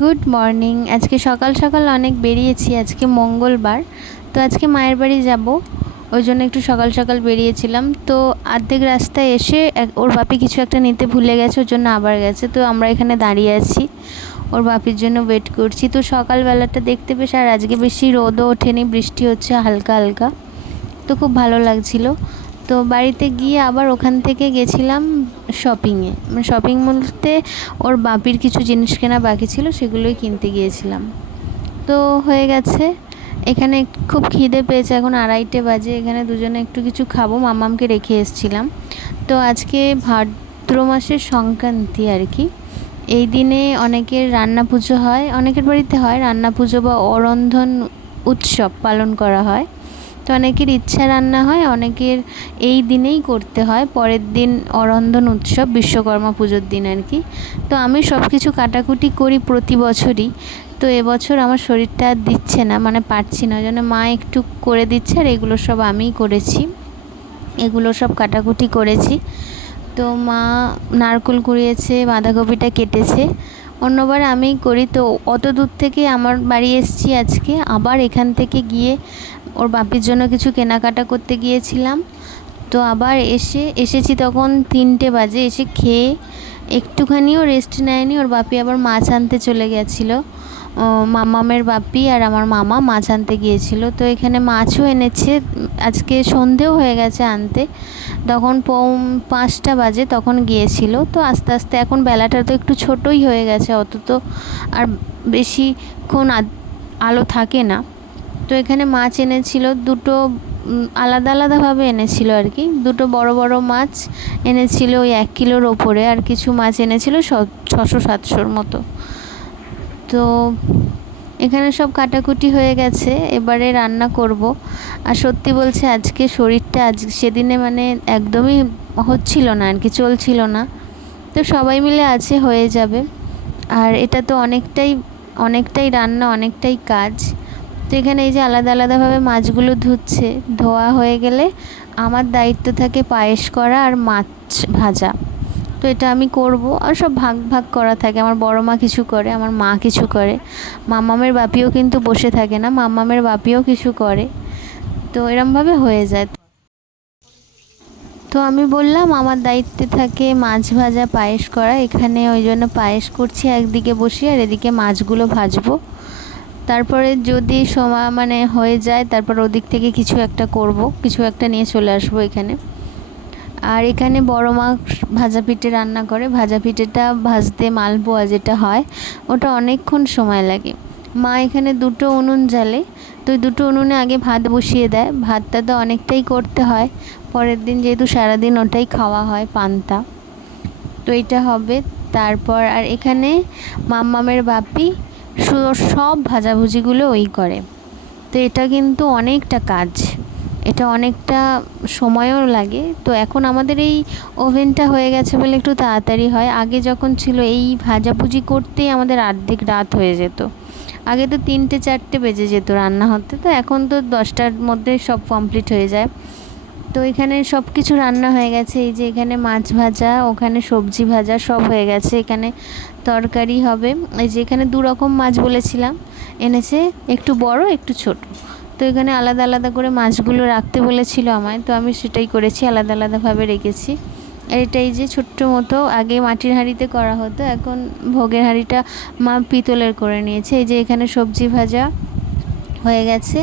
Good morning আজকে সকাল সকাল অনেক বেরিয়েছি। আজকে মঙ্গলবার। তো আজকে মায়ের বাড়ি যাব। ওই জন্য একটু সকাল সকাল বেরিয়েছিলাম। তো আর্ধেক রাস্তায় এসে ওর বাপি কিছু একটা নিতে ভুলে গেছে, ওর জন্য আবার গেছে। তো আমরা এখানে দাঁড়িয়ে আছি। ওর বাপির জন্য ওয়েট করছি। তো সকালবেলাটা দেখতে বেশ আর আজকে বেশি রোদও ওঠেনি, বৃষ্টি হচ্ছে হালকা হালকা। তো খুব ভালো লাগছিল। তো বাড়িতে গিয়ে আবার ওখান থেকে গেছিলাম শপিংয়ে মানে শপিং বলতে ওর বাপির কিছু জিনিস কেনা বাকি ছিল সেগুলোই কিনতে গিয়েছিলাম। তো হয়ে গেছে, এখানে খুব খিদে পেয়েছে, এখন আড়াইটে বাজে, এখানে দুজনে একটু কিছু খাব, মামামকে রেখে এসেছিলাম। তো আজকে ভাদ্র মাসের সংক্রান্তি আর কি। এই দিনে অনেকের রান্না পুজো হয়, অনেকের বাড়িতে হয় রান্না পুজো বা অরন্ধন উৎসব পালন করা হয়। অনেকের ইচ্ছা রান্না হয়, অনেকের এই দিনেই করতে হয়। পরের দিন অরন্ধন উৎসব, বিশ্বকর্মা পুজোর দিন আর কি। তো আমি সব কিছু কাটাকুটি করি প্রতি বছরই। তো এবছর আমার শরীরটা দিচ্ছে না মানে পারছি না। জন্য মা একটু করে দিচ্ছে আর এগুলো সব আমিই করেছি। এগুলো সব কাটাকুটি করেছি। তো মা নারকোল কুড়িয়েছে, বাঁধাকপিটা কেটেছে। অন্যবার আমিই করি। তো অত দূর থেকে আমার বাড়ি এসেছি আজকে। আবার এখান থেকে গিয়ে ওর বাপির জন্য কিছু কেনাকাটা করতে গিয়েছিলাম। তো আবার এসে, এসেছি তখন তিনটে বাজে, এসে খেয়ে একটুখানিও রেস্ট নেয়নি, ওর বাপি আবার মাছ আনতে চলে গেছিল। মামামের বাপি আর আমার মামা মাছ আনতে গিয়েছিল। তো এখানে মাছও এনেছে, আজকে সন্ধেও হয়ে গেছে আনতে। তখন পাঁচটা বাজে তখন গিয়েছিল। তো আস্তে আস্তে এখন বেলাটা তো একটু ছোটোই হয়ে গেছে, অত তো আর বেশিক্ষণ আলো থাকে না। তো এখানে মাছ এনেছিল, দুটো আলাদা আলাদাভাবে এনেছিল আর কি। দুটো বড় বড় মাছ এনেছিল ওই এক কিলোর ওপরে আর কিছু মাছ এনেছিল ছশো সাতশোর মতো। তো এখানে সব কাটাকুটি হয়ে গেছে, এবারে রান্না করব। আর সত্যি বলছে আজকে শরীরটা, আজ সেদিনে মানে একদমই হচ্ছিল না আর কি, চলছিল না। তো সবাই মিলে আছে, হয়ে যাবে। আর এটা তো অনেকটাই অনেকটাই রান্না, অনেকটাই কাজ। তো এখানে এই যে আলাদা আলাদাভাবে মাছগুলো ধুচ্ছে, ধোয়া হয়ে গেলে আমার দায়িত্ব থাকে পায়েস করা আর মাছ ভাজা। তো এটা আমি করব আর সব ভাগ ভাগ করা থাকে, আমার বড় মা কিছু করে, আমার মা কিছু করে। মামামের বাপিও কিন্তু বসে থাকে না, মামামের বাপিও কিছু করে। তো এরমভাবে হয়ে যায়। তো আমি বললাম আমার দায়িত্বে থাকে মাছ ভাজা, পায়েস করা, এখানে ওই জন্য পায়েস করছি, একদিকে বসে আর এদিকে মাছগুলো ভাজবো। তারপরে যদি সময় মানে হয়ে যায়, তারপর ওদিক থেকে কিছু একটা করব, কিছু একটা নিয়ে চলে আসব এখানে। আর এখানে বড় মা ভাজা পিঠে রান্না করে, ভাজা পিঠেটা ভাজতে মালপোয়া যেটা হয়, ওটা অনেকক্ষণ সময় লাগে। মা এখানে দুটো উনুন জ্বালে, তো দুটো উনুনে আগে ভাত বসিয়ে দেয়। ভাতটা তো অনেকটাই করতে হয়, পরের দিন যেহেতু সারাদিন ওটাই খাওয়া হয়, পান্তা। তো এটা হবে, তারপর আর এখানে মাম্মামের বাপি সব ভাজাভুজিগুলো ওই করে। তো এটা কিন্তু অনেকটা কাজ। এটা অনেকটা সময়ও লাগে। তো এখন আমাদের এই ওভেনটা হয়ে গেছে বলে একটু তাড়াতাড়ি হয়। আগে যখন ছিল এই ভাজাভুজি করতেই আমাদের অর্ধেক রাত হয়ে যেত। আগে তো তিনটে, চারটে বেজে যেত রান্না হতে। তো এখন তো দশটার মধ্যে সব কমপ্লিট হয়ে যায়। তো এখানে সব কিছু রান্না হয়ে গেছে। এই যে এখানে মাছ ভাজা, ওখানে সবজি ভাজা সব হয়ে গেছে। এখানে তরকারি হবে। এই যে এখানে দু রকম মাছ বলেছিলাম। এনেছে একটু বড়, একটু ছোট। তো এখানে আলাদা আলাদা করে মাছগুলো রাখতে বলেছিল আমায়। তো আমি সেটাই করেছি, আলাদা আলাদাভাবে রেখেছি। আর এটা এই যে ছোট্ট মতো, আগে মাটির হাঁড়িতে করা হতো। এখন ভোগের হাঁড়িটা মা পিতলের করে নিয়েছে। এই যে এখানে সবজি ভাজা হয়ে গেছে।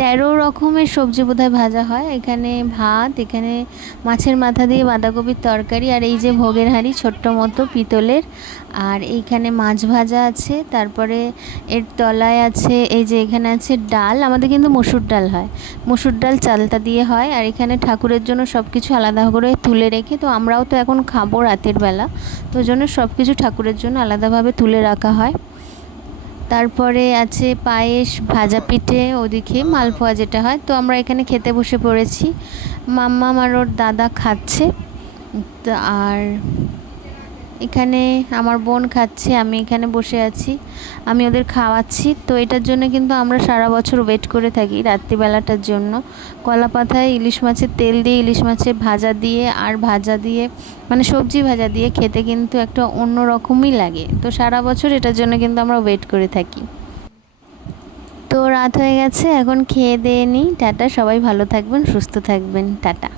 তেরো রকমের সবজি বোধহয় ভাজা হয়। এখানে ভাত, এখানে মাছের মাথা দিয়ে বাঁধাকপির তরকারি আর এই যে ভোগের হাঁড়ি ছোট্ট মতো পিতলের। আর এইখানে মাছ ভাজা আছে, তারপরে এর তলায় আছে, এই যে এখানে আছে ডাল। আমাদের কিন্তু মসুর ডাল হয়। মসুর ডাল চালতা দিয়ে হয় আর এখানে ঠাকুরের জন্য সব কিছু আলাদা করে তুলে রেখে, তো আমরাও তো এখন খাব রাতের বেলা। তো জন্য সব কিছু ঠাকুরের জন্য আলাদাভাবে তুলে রাখা হয়। তারপরে আছে পায়েস, ভাজা পিঠে, ওদিকে মালপোয়া যেটা হয়। তো আমরা এখানে খেতে বসে পড়েছি। মাম্মা আমার ওর দাদা খাচ্ছে। আর এখানে আমার বোন খাচ্ছে, আমি এখানে বসে আছি, আমি ওদের খাওয়াচ্ছি। তো এটার জন্য কিন্তু আমরা সারা বছর ওয়েট করে থাকি রাত্রিবেলাটার জন্য। কলা পাতায় ইলিশ মাছের তেল দিয়ে, ইলিশ মাছের ভাজা দিয়ে আর ভাজা দিয়ে মানে সবজি ভাজা দিয়ে খেতে কিন্তু একটা অন্য রকমই লাগে। তো সারা বছর এটার জন্য কিন্তু আমরা ওয়েট করে থাকি। তো রাত হয়ে গেছে, এখন খেয়ে দিয়ে নিই। টাটা, সবাই ভালো থাকবেন, সুস্থ থাকবেন। টাটা।